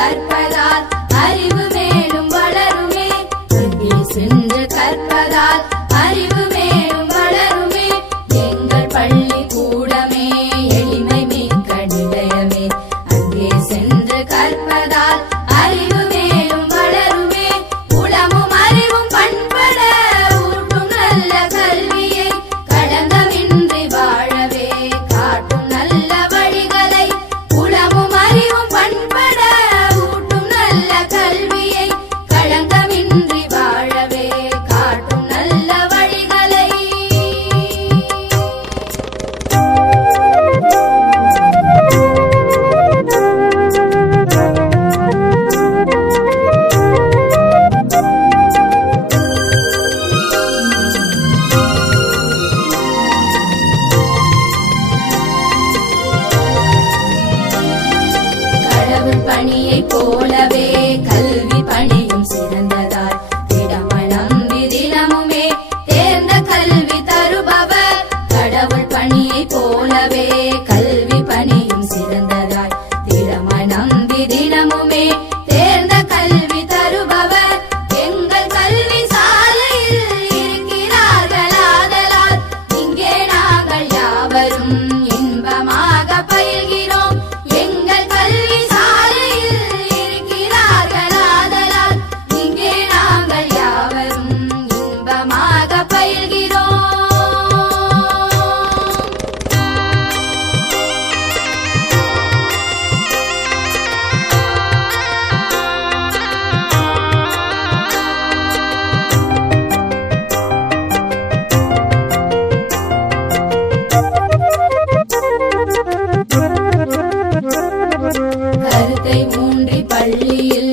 கற்பதால் அறிவு மேலும் வளருமே. அங்கே சென்று கற்பதால் அறிவு மேலும் வளருமே. எங்கள் பள்ளி கூடமே எளிமை மிக்க நிலையமே. அங்கே சென்று கற்பதால் அறிவு மேலும் வளருமே. உளமும் அறிவும் பண்பட ஊட்டும் நல்ல கல்வியை களங்கமின்றி வாழவே காட்டும் நல்ல வழிகளை. உளமும் அறிவும் பண்பட ஊட்டும் நல்ல கல்வியை களங்கமின்றி வாழவே காட்டும் நல்ல வழிகளை. கடவுள் பணியைப் போலவே கல்வி பணியும் சிறந்ததால் திடமனம்பி தினமுமே தேர்ந்த கல்வி தருபவர். கடவுள் பணியைப் போலவே கல்வி பணியும் சிறந்ததால் திடமனம்பி தினமுமே தேர்ந்த கல்வி தருபவர். எங்கள் கல்வி சாலையில் இருக்கிறார்கள் ஆதலால் இங்கே நாங்கள் யாவரும் இன்பமாக பயில்கிறோம். எங்கள் கல்வி சாலையில் இருக்கிறார்கள் ஆதலால் இங்கே நாங்கள் யாவரும் இன்பமாக பயில்கிறோம். கருத்தை ஊன்றி பள்ளியில்